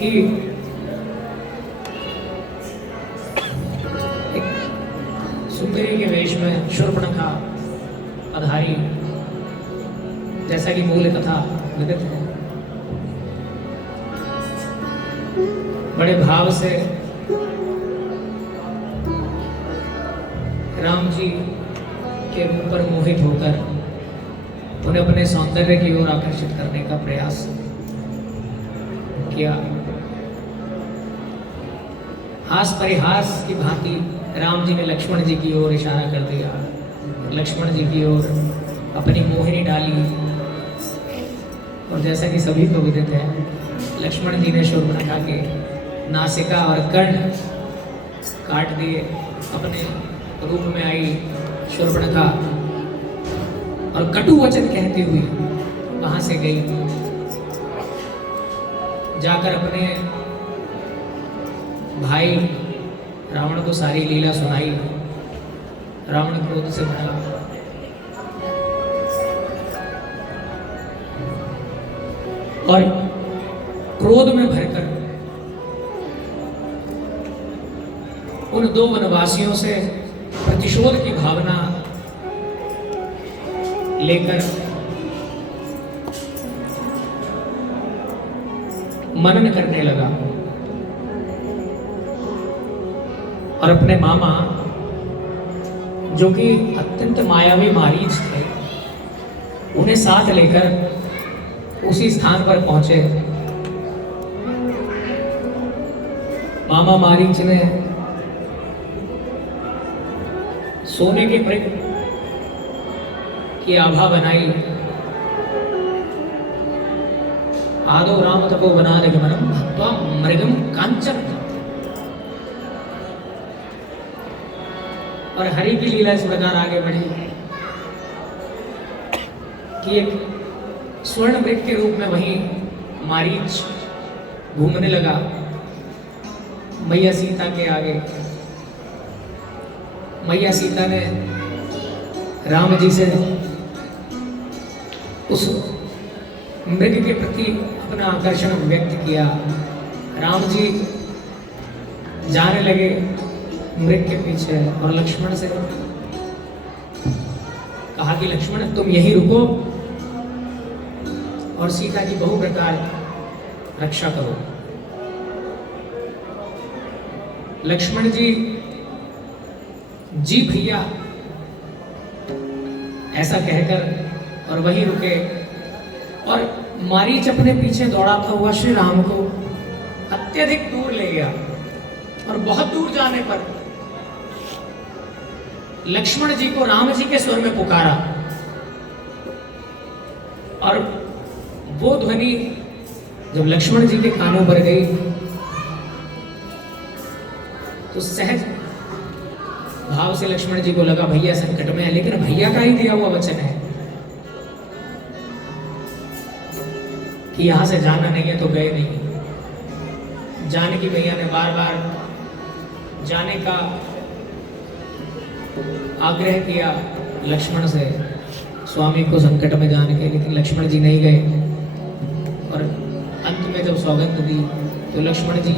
कि एक सुंदरी के वेश में शूर्पणखा पधारी, जैसा कि मूल कथा विदित है। बड़े भाव से राम जी के ऊपर मोहित होकर उन्हें अपने सौंदर्य की ओर आकर्षित करने का प्रयास किया। हास परिहास की भांति राम जी ने लक्ष्मण जी की ओर इशारा कर दिया। लक्ष्मण जी की ओर अपनी मोहिनी डाली और जैसा कि सभी को विदित है, लक्ष्मण जी ने शूर्पणखा के नासिका और कर्ण काट दिए। अपने रूप में आई शूर्पणखा और कटु वचन कहती हुई वहां से गई, जाकर अपने भाई रावण को सारी लीला सुनाई। रावण क्रोध से भरा और क्रोध में भरकर उन दो वनवासियों से प्रतिशोध की भावना लेकर मनन करने लगा और अपने मामा, जो कि अत्यंत मायावी मारीच थे, उन्हें साथ लेकर उसी स्थान पर पहुंचे। मामा मारीच ने सोने के मृग की आभा बनाई। आदो राम तपो बना गमनम भक्त्वा मृगम कांचन। और हरि की लीला इस प्रकार आगे बढ़ी कि एक स्वर्ण मृग के रूप में वहीं मारीच घूमने लगा मैया सीता के आगे। मैया सीता ने राम जी से उस मृग के प्रति अपना आकर्षण व्यक्त किया। राम जी जाने लगे मृग के पीछे और लक्ष्मण से कहा कि लक्ष्मण तुम यहीं रुको और सीता की बहु प्रकार रक्षा करो। लक्ष्मण जी जी भैया ऐसा कहकर और वहीं रुके और मारीच अपने पीछे दौड़ाता हुआ श्री राम को अत्यधिक दूर ले गया। और बहुत दूर जाने पर लक्ष्मण जी को राम जी के स्वर में पुकारा और वो ध्वनि जब लक्ष्मण जी के कानों पर गई तो सहज भाव से लक्ष्मण जी को लगा भैया संकट में है, लेकिन भैया का ही दिया हुआ वचन है कि यहां से जाना नहीं है तो गए नहीं। जानकी भैया ने बार बार जाने का आग्रह किया लक्ष्मण से, स्वामी को संकट में जाने के, लेकिन लक्ष्मण जी नहीं गए। और अंत में जब सौगंध दी तो लक्ष्मण जी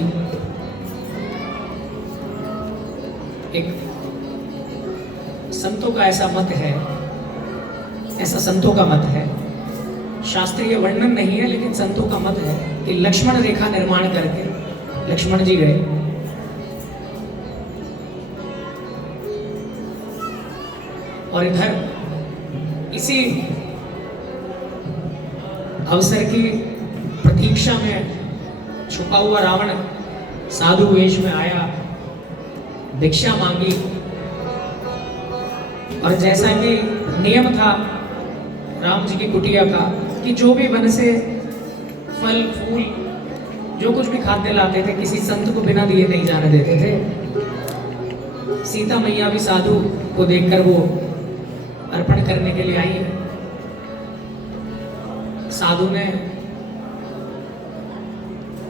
एक संतों का ऐसा मत है, ऐसा संतों का मत है, शास्त्रीय वर्णन नहीं है लेकिन संतों का मत है कि लक्ष्मण रेखा निर्माण करके लक्ष्मण जी गए और इधर इसी अवसर की प्रतीक्षा में छुपा हुआ रावण साधु वेश में आया, भिक्षा मांगी और जैसा कि नियम था राम जी की कुटिया का कि जो भी वन से फल फूल जो कुछ भी खाद्य लाते थे किसी संत को बिना दिए नहीं जाने देते थे। सीता मैया भी साधु को देखकर वो अर्पण करने के लिए आई। साधु ने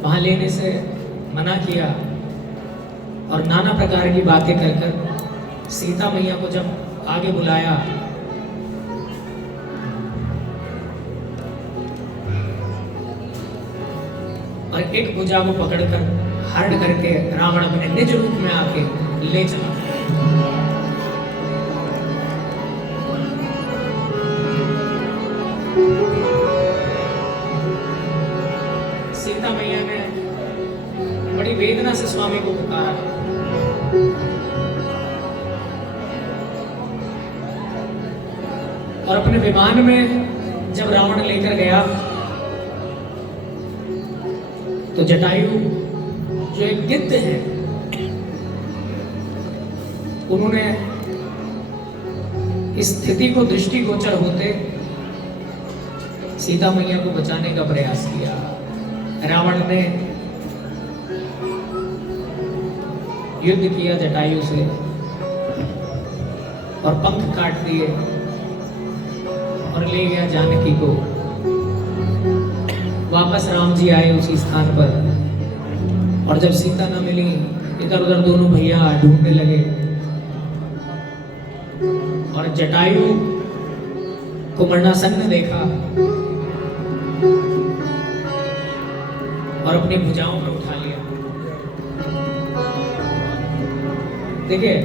वहां लेने से मना किया और नाना प्रकार की बातें कर कर सीता मैया को जब आगे बुलाया और एक भुजा को पकड़कर हरण करके रावण अपने निज रूप में आके ले चला। सीता मैया ने बड़ी वेदना से स्वामी को पुकारा। और अपने विमान में जब रावण लेकर गया तो जटायु जो एक गिद्ध है, उन्होंने इस स्थिति को दृष्टिगोचर होते सीता मैया को बचाने का प्रयास किया। रावण ने युद्ध किया जटायु से और पंख काट दिए और ले गया जानकी को। वापस राम जी आए उसी स्थान पर, और जब सीता न मिली इधर उधर दोनों भैया ढूंढने लगे, और जटायु को मरणासन्न देखा और अपनी भुजाओं में उठा लिया। देखिए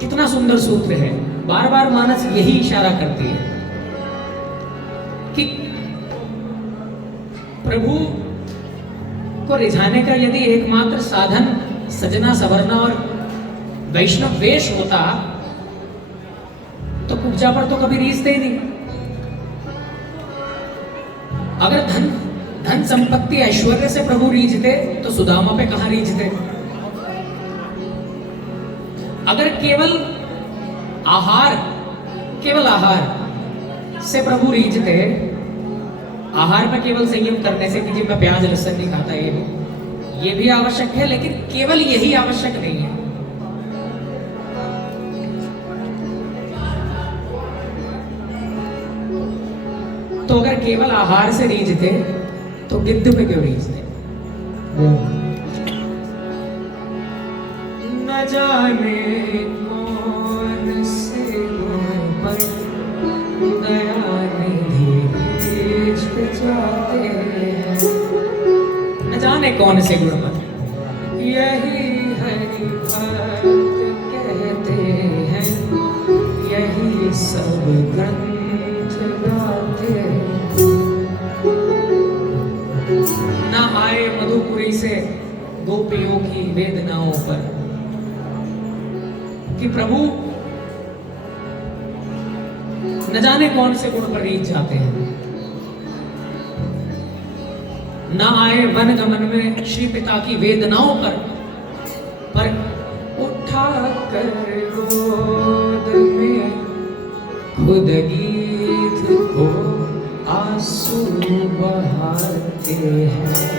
कितना सुंदर सूत्र है, बार बार मानस यही इशारा करती है कि प्रभु को रिझाने का यदि एकमात्र साधन सजना सवरना और वैष्णव वेश होता तो कुब्जा पर तो कभी रीझते ही नहीं। अगर धन संपत्ति ऐश्वर्य से प्रभु रीझते तो सुदामा पे कहां रीझते। अगर केवल आहार से प्रभु रीझते, आहार में केवल संयम करने से कि जी मैं प्याज लहसुन नहीं खाता, ये भी आवश्यक है, लेकिन केवल यही आवश्यक नहीं है। तो अगर केवल आहार से रीझते तो गिद्ध पे क्यों रीझते? न जाने कौन से गुण पर दया निधि रीझ जाते हैं। न जाने कौन से गुण पर, यही हरि भक्त कहते हैं, यही सब ग्रंथ गाते हैं। न आए मधुपुरी से गोपियों की वेदनाओं पर कि प्रभु न जाने कौन से गुण पर रीझ जाते हैं। न आए वन गमन में श्री पिता की वेदनाओं पर उठा कर गोद में खुद गीत को आंसू बहाते हैं।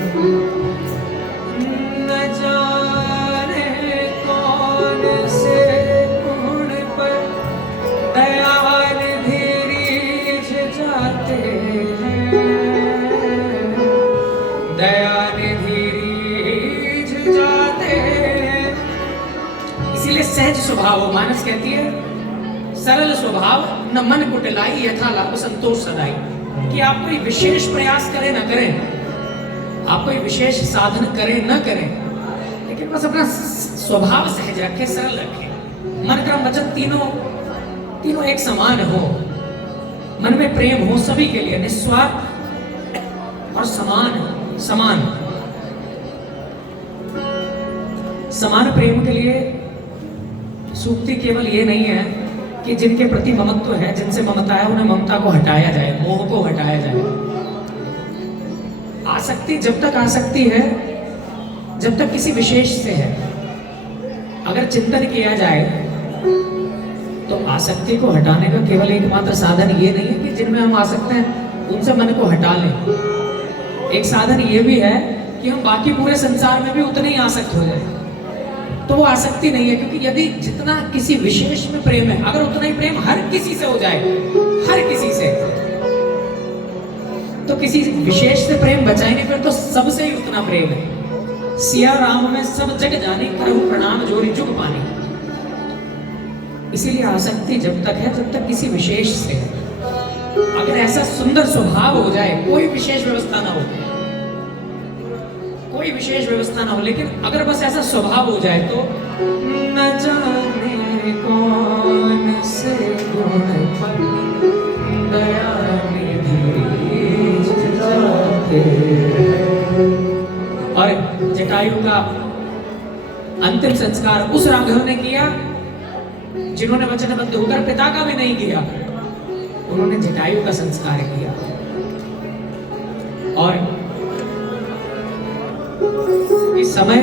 न जाने कौन से गुण पर दयाल रीझ जाते हैं, दयाल रीझ जाते हैं। इसीलिए सहज स्वभाव, मानस कहती है सरल स्वभाव न मन कुटिलाई, यथा लाभ संतोष सदाई। कि आप कोई विशेष प्रयास करें न करें, आप कोई विशेष साधन करें न करें, लेकिन बस अपना स्वभाव सहज रखें, सरल रखें। मन क्रम वचन तीनों एक समान हो, मन में प्रेम हो सभी के लिए, निस्वार्थ और समान प्रेम के लिए सूक्ति केवल ये नहीं है कि जिनके प्रति ममत्व है, जिनसे ममता है, उन्हें ममता को हटाया जाए, मोह को हटाया जाए। आसक्ति जब तक आसक्ति है, जब तक किसी विशेष से है, अगर चिंतन किया जाए तो आसक्ति को हटाने का केवल एकमात्र साधन ये नहीं है कि जिनमें हम आसक्त हैं उनसे मन को हटा लें। एक साधन ये भी है कि हम बाकी पूरे संसार में भी उतने ही आसक्त हो जाए, तो वो आसक्ति नहीं है। क्योंकि यदि जितना किसी विशेष में प्रेम है, अगर उतना ही प्रेम हर किसी से हो जाए, हर किसी से, तो किसी विशेष से प्रेम बचा ही नहीं, फिर तो सबसे ही उतना प्रेम है। सिया राम में सब जग जानी, करहु प्रणाम जोरी जुग पानी। इसीलिए आसक्ति जब तक है, जब तक किसी विशेष से है। अगर ऐसा सुंदर स्वभाव हो जाए, कोई विशेष व्यवस्था ना हो, कोई विशेष व्यवस्था ना हो, लेकिन अगर बस ऐसा स्वभाव हो जाए तो न जाने कौन से गुण पर दया निधि जाते। और जटायु का अंतिम संस्कार उस राघव ने किया जिन्होंने वचनबद्ध होकर पिता का भी नहीं किया, उन्होंने जटायु का संस्कार किया। और इस समय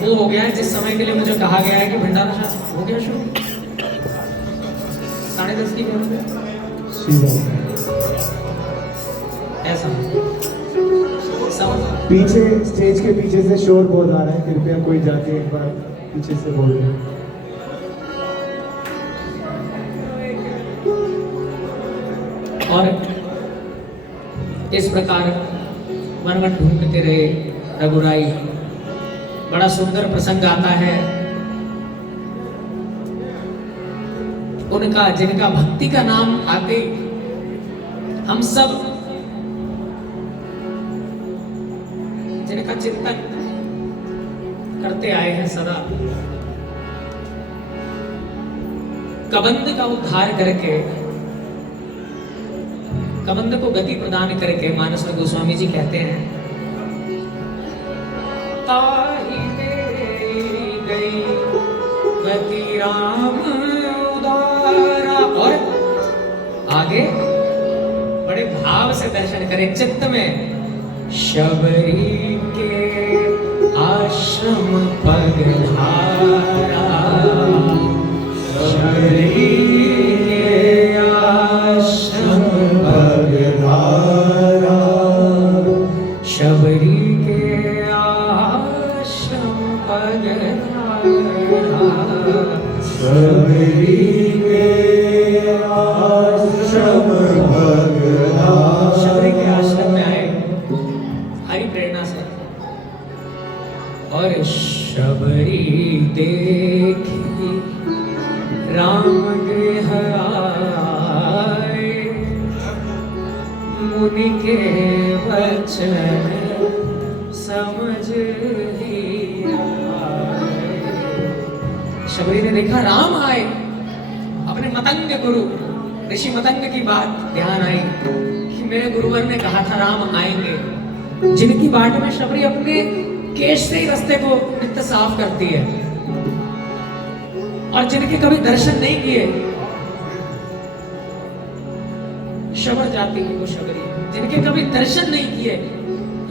वो हो गया जिस समय के लिए मुझे कहा गया है कि भंडारा शास्त्र हो गया शुरू 10:30 की हो गया ऐसा। पीछे स्टेज के पीछे से शोर बहुत आ रहा है, कृपया कोई जाके एक बार पीछे से बोल दे। और इस प्रकार वन वन ढूंढते रहे रघुराई। बड़ा सुंदर प्रसंग आता है उनका, जिनका भक्ति का नाम आते हम सब जिनका चिंतन करते आए हैं सदा, कबंध का उद्धार करके, कबंध को गति प्रदान करके मानस में गोस्वामी जी कहते हैं ताही तेरी गई गति राम उदारा। और आगे बड़े भाव से दर्शन करें चित्त में, शबरी के आश्रम पगधारा, शबरी के आश्रम पगधारा, शबरी के आश्रम पगधारा, शबरी के आश्रम पगधारा। शबरी के आश्रम में आए हरि प्रेरणा से। और शबरी देखी राम गृह आए, मुनि के वचन समझ ही आए। शबरी ने देखा राम आए, अपने मतंग गुरु ऋषि मतंग की बात ध्यान आई कि मेरे गुरुवर ने कहा था राम आएंगे, जिनकी बाट में शबरी अपने केश से ही रास्ते को नित्य साफ करती है, और जिनके कभी दर्शन नहीं किए शबर जाती है वो शबरी, जिनके कभी दर्शन नहीं किए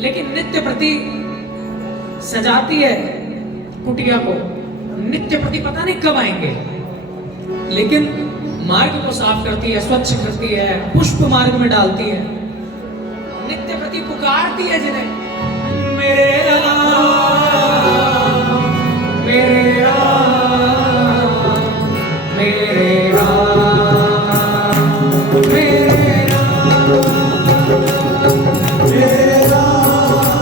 लेकिन नित्य प्रति सजाती है कुटिया को, नित्य प्रति पता नहीं कब आएंगे, लेकिन मार्ग को साफ करती है, स्वच्छ करती है, पुष्प मार्ग में डालती है, नित्य प्रति पुकारती है जिन्हें मेरे राम, मेरे राम, मेरे राम, मेरे राम, मेरे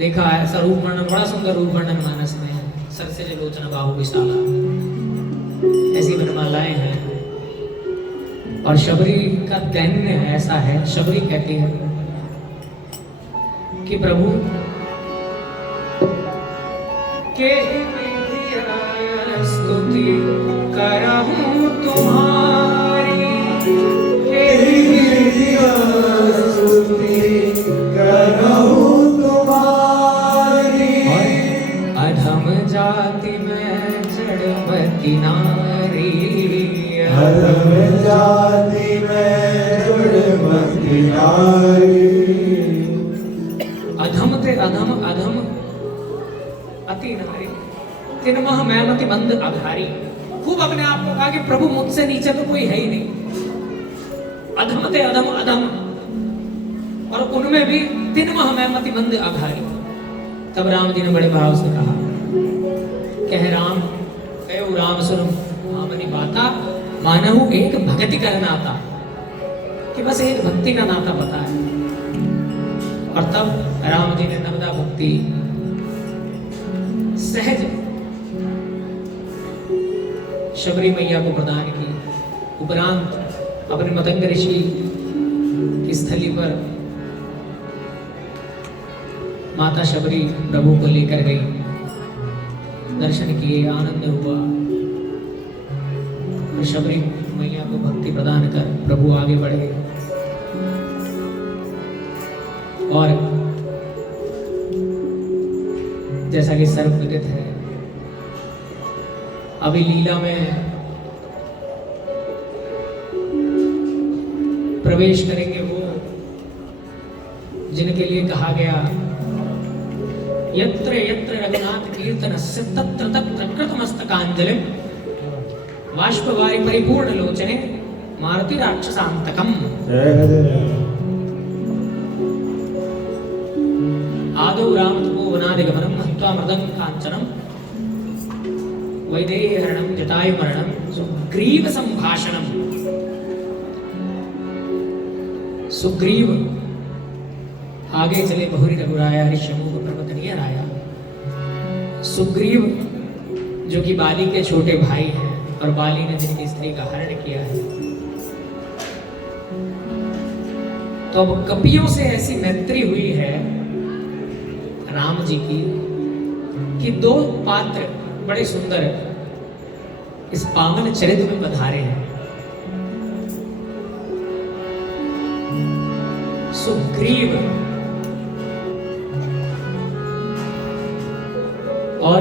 देखा ऐसा रूप वर्णन, बड़ा सुंदर रूप वर्णन मानस में है। सरसे लोचन बाहु विशाला, ऐसी वनमालाएं हैं। और शबरी का दैन्य ऐसा है, शबरी कहती है कि प्रभु के स्तुति करहूं तुम्हारी, के स्तुति करहूं तुम्हारी, अधम जाति में जड़मती नारी, अधम जाति में जड़मती नारी, अधम ते अधम अधम अति नारी, तिनमह मैमति बंद आधारी। खूब अपने आप को कहा कि प्रभु मुझसे नीचे तो कोई है ही नहीं, अधम ते अधम अधम, और उनमें भी तिनमह मैमति बंद आधारी। तब राम जी ने बड़े भाव से कहा, कह राम कहो राम सुन हमनी बाता, मानहु एक भक्ति का नाता, कि बस एक भक्ति का नाता बता है। और तब राम जी ने नवदा भक्ति सहज शबरी मैया को प्रदान की। उपरांत अपने मतंग ऋषि की स्थली पर माता शबरी प्रभु को लेकर गई, दर्शन किए, आनंद हुआ, और शबरी मैया को भक्ति प्रदान कर प्रभु आगे बढ़े। और जैसा कि सर्वविदित है, अभी लीला में प्रवेश करेंगे वो जिनके लिए कहा गया, यत्र यत्र रघुनाथ कीर्तनस्य तत्र तत्र कृतमस्तकांजलि, बाष्पवारि परिपूर्ण लोचने मारुति राक्षसांतकम्। आदौ राम तपो वनादिगमनं हत्वा मृदं कांचनं, वैदेहीहरणं जटायुमरणं सुग्रीव संभाषणं। सुग्रीव आगे चले, बहुरी रघुराया ऋष्यमुख पर्वतनीय राया। सुग्रीव जो कि बाली के छोटे भाई हैं, और बाली ने जिनकी स्त्री का हरण किया है। तो अब कपियों से ऐसी मैत्री हुई है राम जी की कि दो पात्र बड़े सुंदर इस पावन चरित्र में पधारे हैं। सुग्रीव और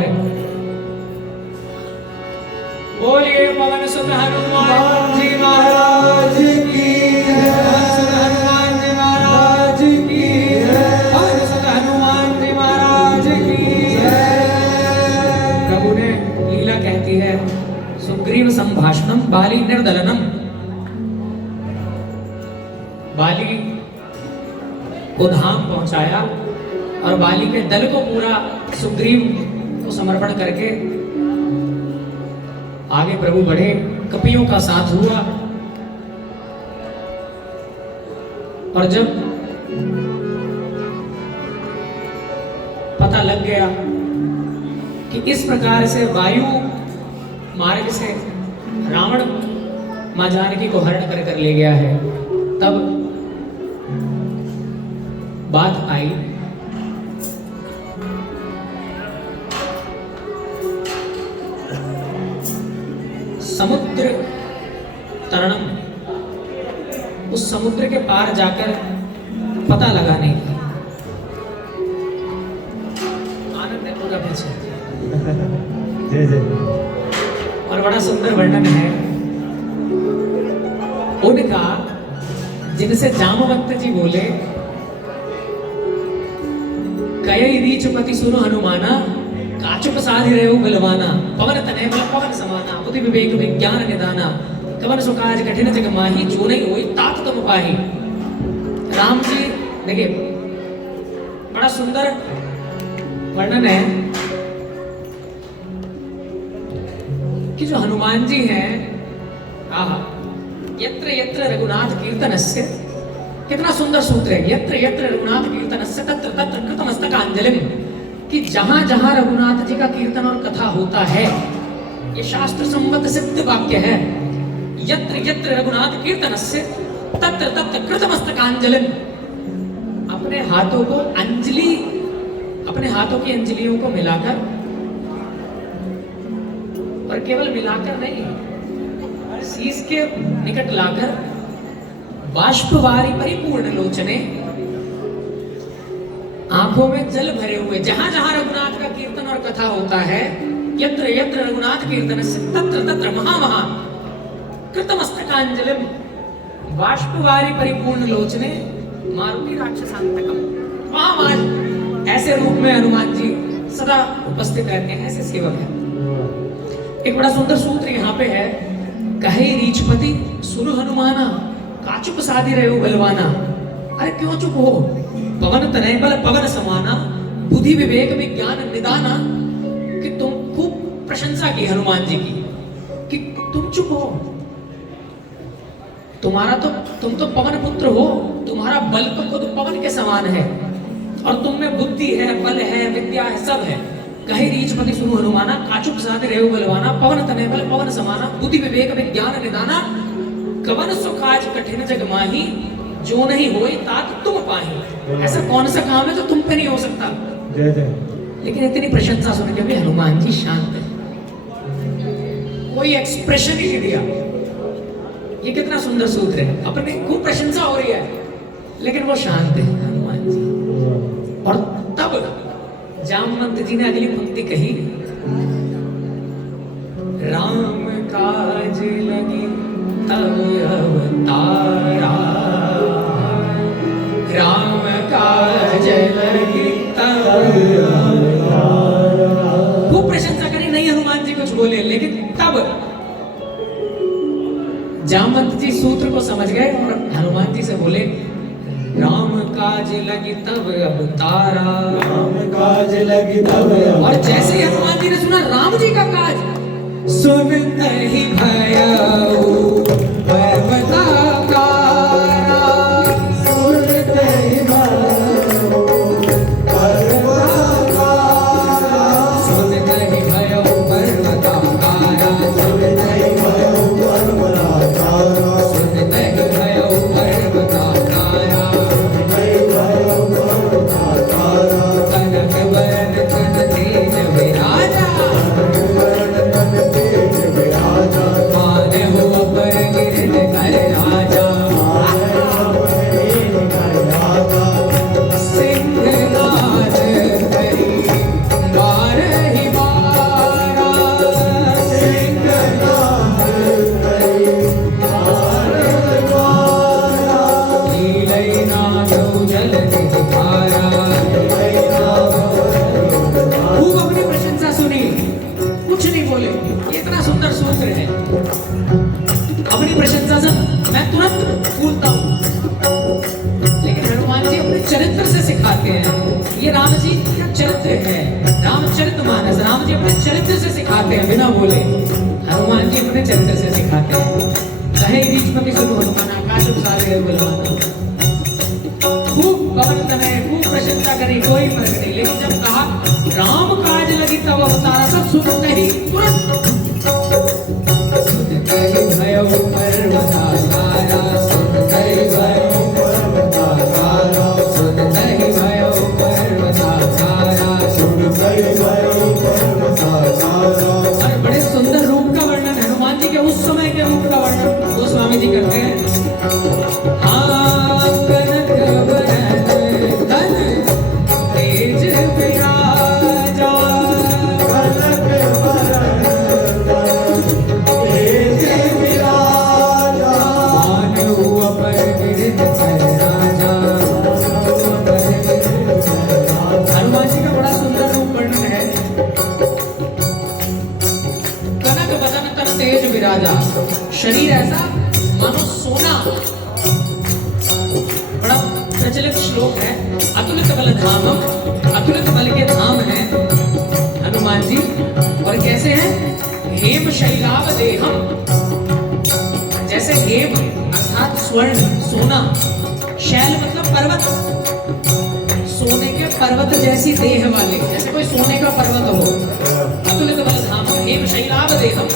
बोलिए पवन सुत हनुमान जी महाराज की जय, हनुमान जी महाराज की जय, पवन सुत हनुमान जी महाराज की जय। प्रभु ने लीला कहती है, सुग्रीव संभाषणम बाली निर्दलनम। बाली को धाम पहुंचाया और बाली के दल को पूरा सुग्रीव को समर्पण करके आगे प्रभु बढ़े। कपियों का साथ हुआ, और जब पता लग गया कि इस प्रकार से वायु मार्ग से रावण मां जानकी को हरण कर ले गया है, तब बात आई समुद्र तरणम, उस समुद्र के पार जाकर पता लगाने की। आनंद है पूरा पीछे। जय जय। और बड़ा सुंदर वर्णन है उनका, जिनसे जामवंत जी बोले, कई रीचपति सुनो हनुमाना, काचुक साधि रहे बलवाना, पवन तनय बल पवन समाना, बुद्धि विवेक विज्ञान निदाना, कवन सुकाज कठिन जग माही, जो नहीं होई तात तुम पाही। राम जी देखिए बड़ा सुंदर वर्णन है कि जो हनुमान जी हैं, यत्र यत्र रघुनाथ कीर्तनस्य, कितना सुंदर सूत्र है, यत्र यत्र रघुनाथ कीर्तनस्य तत्र तत्र कृतमस्तकांजलिम, कि जहां जहां रघुनाथ जी का कीर्तन और कथा होता है, ये शास्त्र संबद्ध सिद्ध वाक्य है, यत्र यत्र रघुनाथ कीर्तनस्य तत्र तत्र कृतमस्तकांजलिं। अपने हाथों को अंजलि, अपने हाथों की अंजलियों को मिलाकर, और केवल मिलाकर नहीं, शीश के निकट लाकर बाष्पवारी परिपूर्ण लोचने, आंखों में जल भरे हुए, जहां जहां रघुनाथ का कीर्तन और कथा होता है, यत्र यत्र रघुनाथ कीर्तन से तत्र तत्र महा कृतमस्तकांजलिम बाष्पवारी परिपूर्ण लोचने मारुति राक्षसांतकम। वहां ऐसे रूप में हनुमान जी सदा उपस्थित रहते हैं, ऐसे सेवक हैं। एक बड़ा सुंदर सूत्र यहाँ पे है, कहे रीछपति सुनु हनुमाना काचुप साधी रहे बलवाना। अरे क्यों चुप हो, पवन तनय बल पवन समाना, बुद्धि विवेक विज्ञान निदाना। कि तुम खूब प्रशंसा की हनुमान जी की कि तुम चुप हो, तुम तो पवन पुत्र हो, तुम्हारा बल तो खुद पवन के समान है, और तुम में बुद्धि है, बल है, विद्या है, सब है। कहे रीछपति सुनु हनुमाना काचुप साधे रहे बलवाना, पवन तनय बल पवन समाना, बुद्धि विवेक विज्ञान निदाना। कवन सुखाज कठिन जग माही, जो नहीं होए तात तुम पाही। ऐसा कौन सा काम है जो तुम पे नहीं हो सकता। जय जय। लेकिन इतनी प्रशंसा सुन के भी हनुमान जी शांत है, कोई एक्सप्रेशन ही नहीं दिया। ये कितना सुंदर सूत्र है, अपने खूब प्रशंसा हो रही है लेकिन वो शांत है हनुमान जी। और तब जामवंत जी ने अगली पंक्ति कही, राम काज लगी तब अवतारा, राम काज लगी तब अवतारा। खूब प्रशंसा करी, नहीं हनुमान जी कुछ बोले, लेकिन तब जामवंत जी सूत्र को समझ गए और हनुमान जी से बोले, राम काज लगी तब अवतारा, राम काज लगी तब। और जैसे ही हनुमान जी ने सुना राम जी का काज, सुनते ही भयउ पर्वताकारा, सुनते ही भयउ पर्वताकारा, सुनते ही भयउ पर्वताकारा, सुनते ही भयउ पर्वताकारा, सुनते ही भयउ पर्वताकारा। कनक वरन तन तेज विराजा, मानहु अपर गिरन कर राजा, सिंहनाद करी बारहि बारा, लीलै नादौ जलधि धारा। खूब अपनी प्रशंसा सुनी, कुछ नहीं बोले। ये इतना सुंदर सूत्र है, अपनी प्रशंसा से मैं तुरंत फूलता हूँ, लेकिन हनुमान जी अपने चरित्र से सिखाते हैं। ये राम जी का चरित्र है, रामचरितमानस, राम जी अपने चरित्र से सिखाते हैं बिना बोले। हनुमान जी अपने चरित्र से सिखाते हैं। कहे रीछपति सुनु हनुमाना काचुप साधे रहे बलवाना। खूब पवन तनय, खूब प्रशंसा करी, कोई फर्क नहीं, लेकिन जब कहा राम काज लगी तब अवतारा, सब सुनते ही तुरंत, सुनते ही भयउ पर्वताकारा, सुनते ही भयउ पर्वताकारा, सुनते ही भयउ पर्वताकारा, सुनते ही भयउ पर्वताकारा। और बड़े सुंदर रूप का वर्णन, हनुमान जी के उस समय के रूप का वर्णन गोस्वामी जी करते हैं। हाँ कनक वरन तन तेज विराजा, कनक वरन तन तेज विराजा, मानहु अपर गिरन कर राजा। हनुमान जी का बड़ा सुंदर रूप वर्णन है। कनक वदन तन तेज विराजा, शरीर ऐसा मानो सोना। बड़ा प्रचलित श्लोक है, अतुलित बल धामम, अतुलित बल के धाम है हनुमान जी। और कैसे हैं, हेम शैलाव देहम, जैसे हेम अर्थात स्वर्ण सोना, शैल मतलब पर्वत, सोने के पर्वत जैसी देह वाले, जैसे कोई सोने का पर्वत हो। अतुलित बल धाम हेम शैलाव देहम,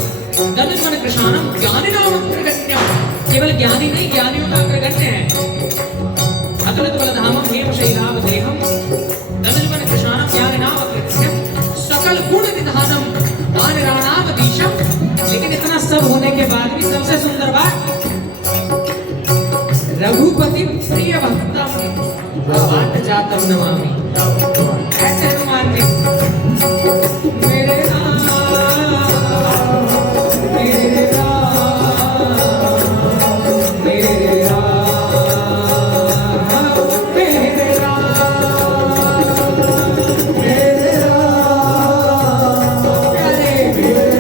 धनुष्मन कृशानम ज्ञानिनाम अग्रगण्यम, केवल ज्ञानी नहीं, ज्ञानियों का अग्रगण्य है। अतुलित बलधामम हेम शैलावदेहम, धनुष्मन कृशानम ज्ञानिनाम अग्रगण्यम, सकल गुण निधानम वानराणाम दीशम। लेकिन इतना सब होने के बाद भी सबसे सुंदर बात, रघुपति प्रिय भक्तम आवात जातम नमामि। ऐसे हनुमान जी मेरे राम, मेरे राम, मेरे राम, मेरे राम, मेरे राम, प्यारे मेरे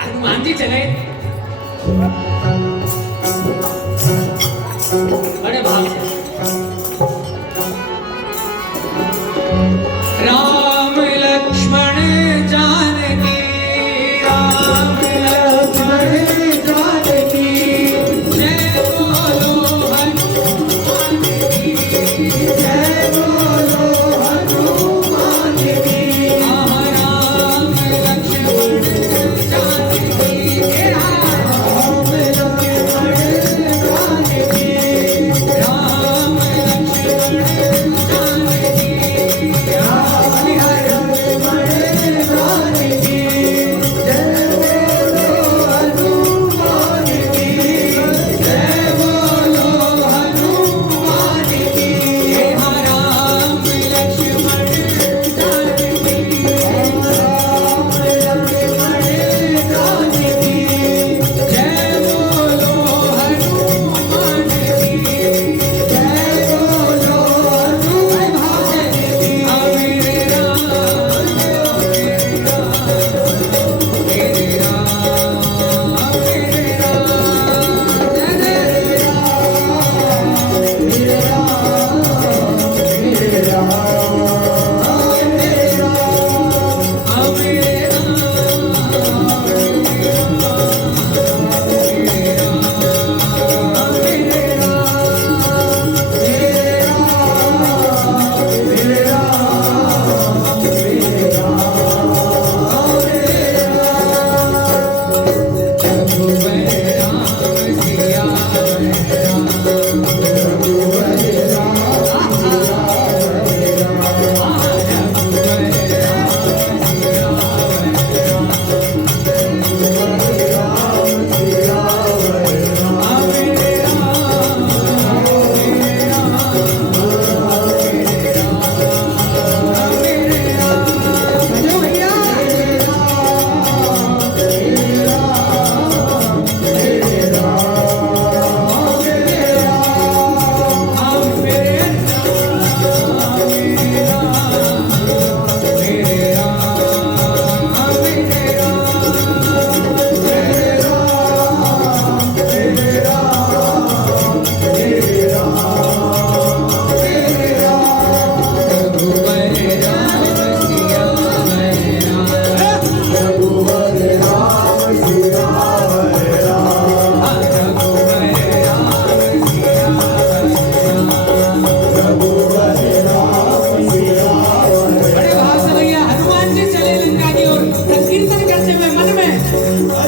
हनुमान जी चले बड़े भाव से। राम लक्ष्मण जानकी, राम लक्ष्मण जानकी, जय बोलो हनुमान की, जय बोलो हनुमान की। राम लक्ष्मण जानकी, राम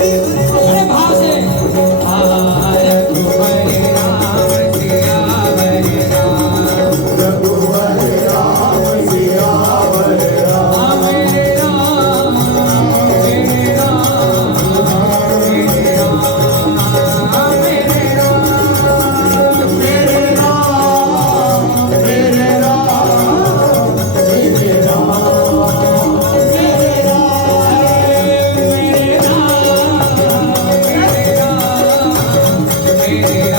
बड़े भाव से रघुवर राम सियावर राम, रघुवर राम सियावर राम, मेरे राम मेरे राम मेरे राम मेरे राम मेरे राम मेरे राम मेरे राम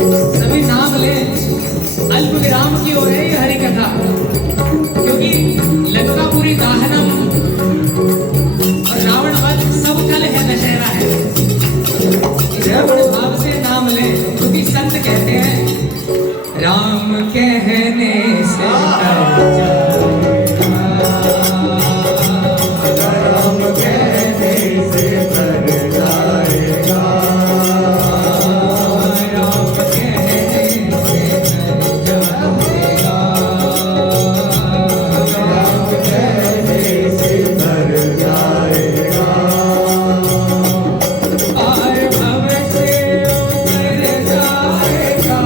मेरे अल्प विराम की ओर है ये हरि कथा, क्योंकि लंकापुरी दाहनम और रावण वध सब कल है, दशहरा है। बड़े भाव से नाम ले, क्योंकि संत कहते हैं राम कहने से तर जाएगा, राम कहने से तर जाएगा, राम कहने से तर जाएगा, राम कहने से तर जाएगा, और भव से उतर जाएगा,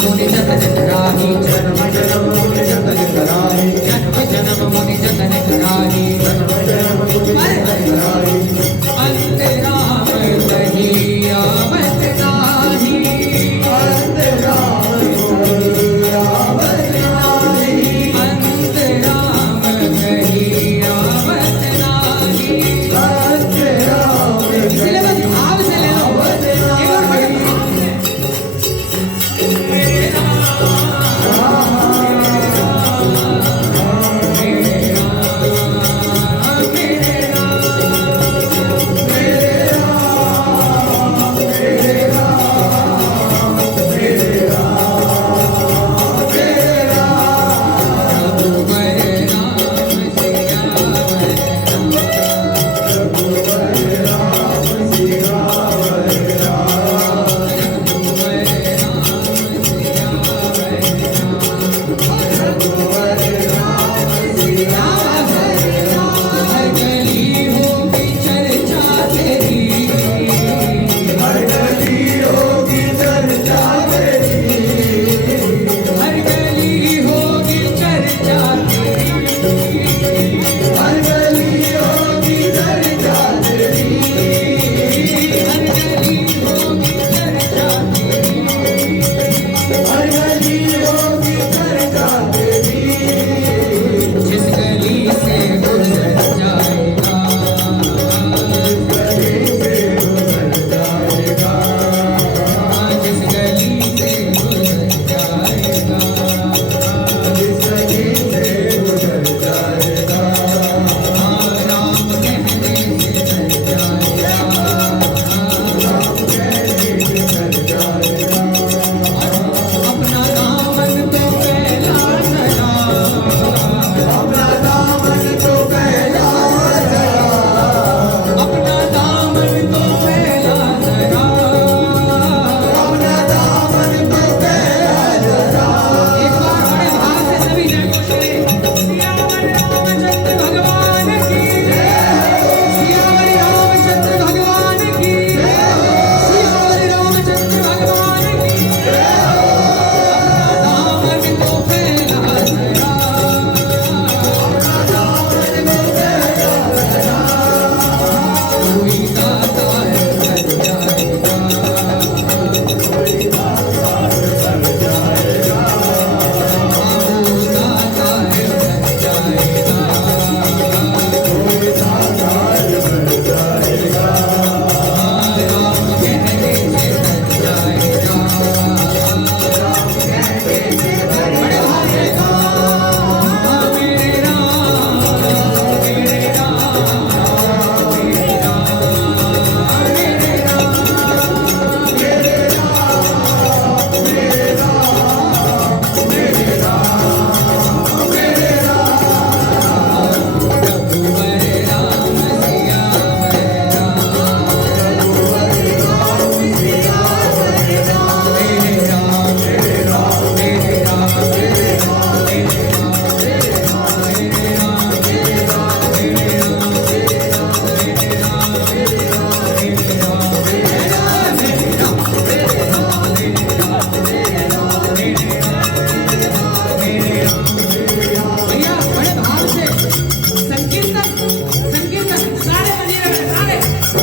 मुनि जतन कराही, जन्म जन्म मुनि जतन कराही, जन्म जन्म मुनि जतन कराही, जन्म जन्म मुनि जतन कराही। अंत राम कही आवत नाही, अंत राम कही आवत नाही, अंत राम कही आवत नाही। अंत राम इसलिए बस भाव से ले लो, एक और बड़े भाव से।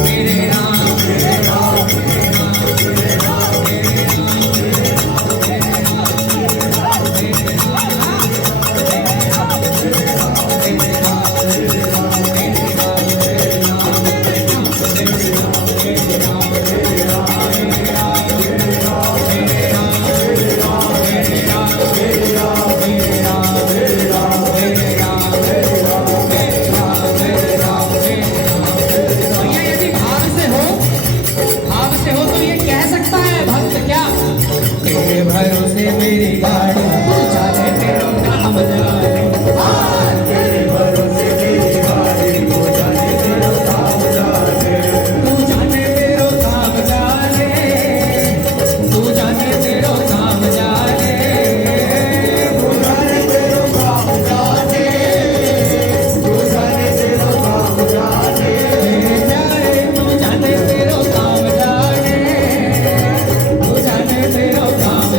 मेरे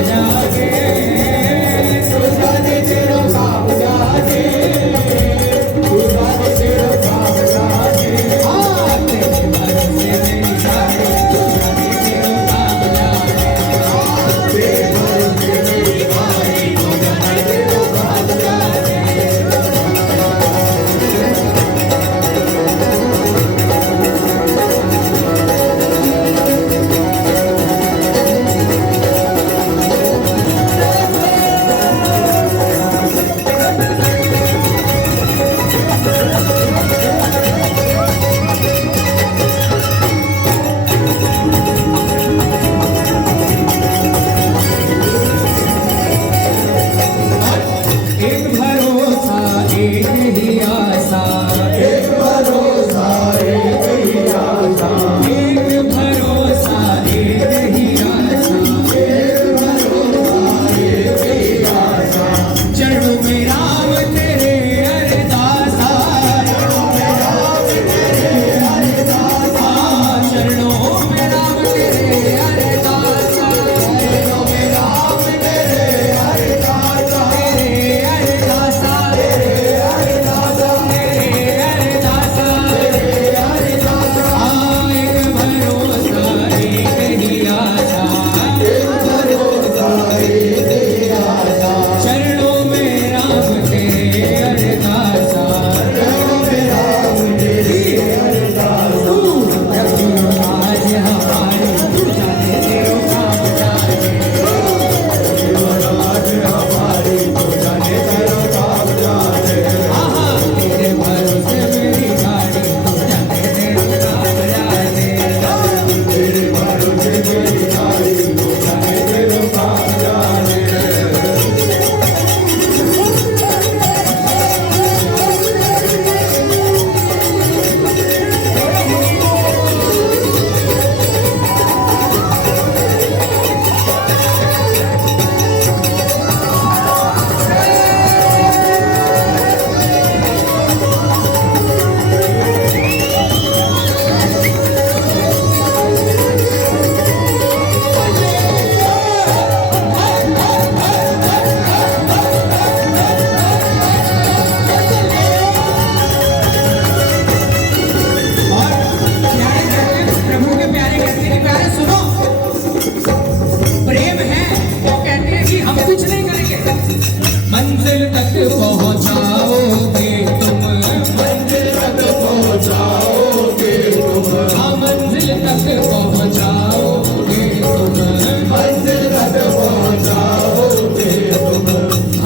जागे कुछ नहीं करेंगे। मंजिल तक पहुंचाओगे तुम, मंजिल तक पहुंचाओगे तुम, हाँ मंजिल तक पहुंचाओगे तुम, मंजिल तक पहुंचाओगे तुम,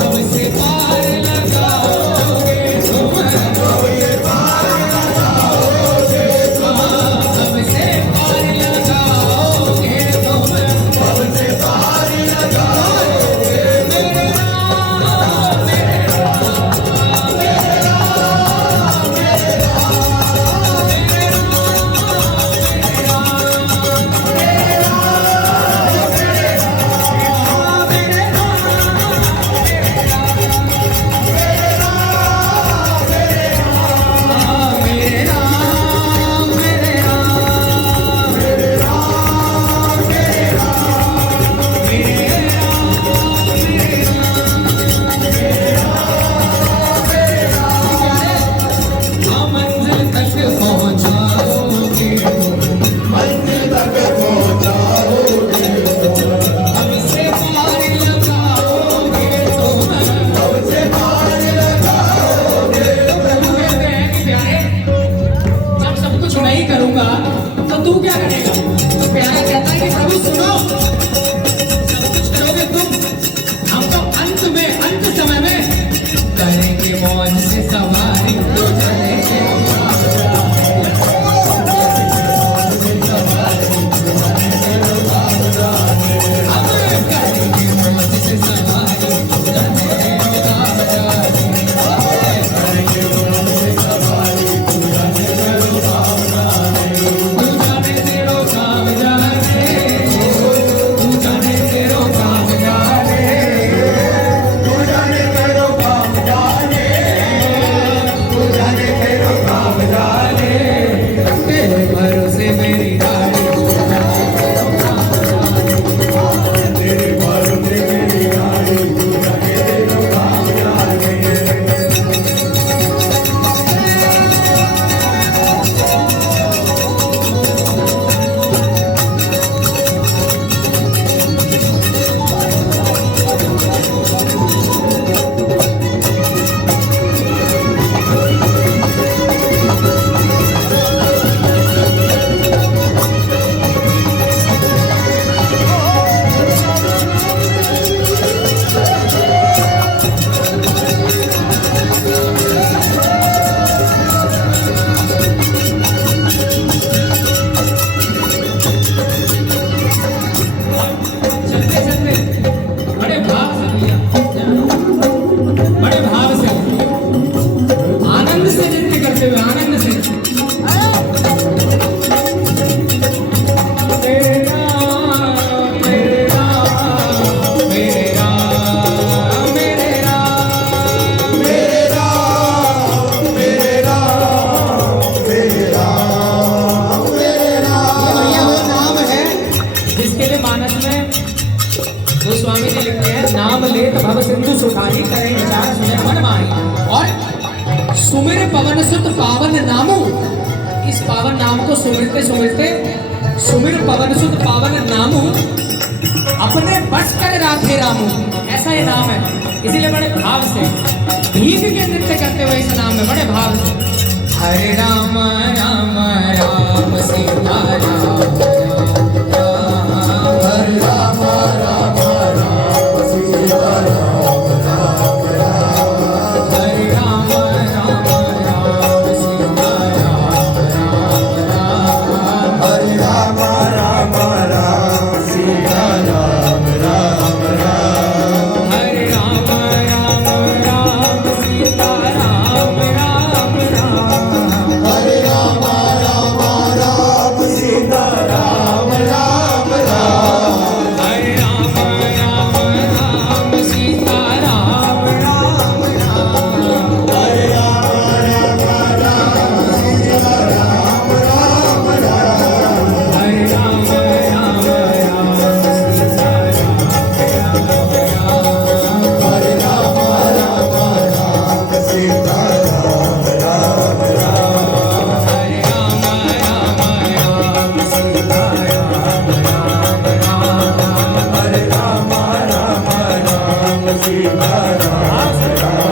हमसे पार लगाओगे तुम, हमसे पार लगाओगे तुम, हमसे पार लगाओगे तुम, हमसे पार लगाओगे मेरे राम, मेरे राम, मेरे राम, मेरे मंजिल तक पहुंचाओगे, मंजिल तक पहुंचाओगे हमसे पार लगाओगे तुम, हमसे पार लगाओगे प्रभु कहते हैं कि प्यारे जब सब कुछ नहीं करूंगा तो तू क्या करेगा? तो प्यारा कहता है कि प्रभु सुनो, सब कुछ करोगे तुम, हम तो अंत में, अंत समय में करेंगे मौज से सवारी, तू चलेंगे भरोसे मेरी गाड़ी, तेरे भरोसे मेरी गाड़ी, तू जाने तेरो काम जाने। चलते चलते बड़े भाव से भैया, बड़े भाव से, आनंद से नृत्य करते हुए, आनंद से मेरे राम, मेरे राम, मेरे राम, मेरे राम, मेरे राम, मेरे राम, मेरे राम, मेरे राम। ये वो नाम है जिसके लिए मानस में गोस्वामी जी लिखते हैं, नाम लेत भव सिंधु सुखारी, करे विचार सुने मन माही, और सुमिर पवन सुत पावन नामू, इस पावन नाम को सुमिरते सुमिरते, सुमिर पवन सुत पावन नामू, अपने बस कर राधे रामू, ऐसा ये नाम है। इसीलिए बड़े भाव से भीग के नृत्य करते हुए इस नाम में बड़े भाव से, हरे राम राम राम सीता राम, हरे राम राम राम सीता राम, हरे राम राम राम सीता राम, हरे राम राम राम सीता राम, हरे राम राम राम सीता राम, हरे राम राम राम सीता राम। सीताराम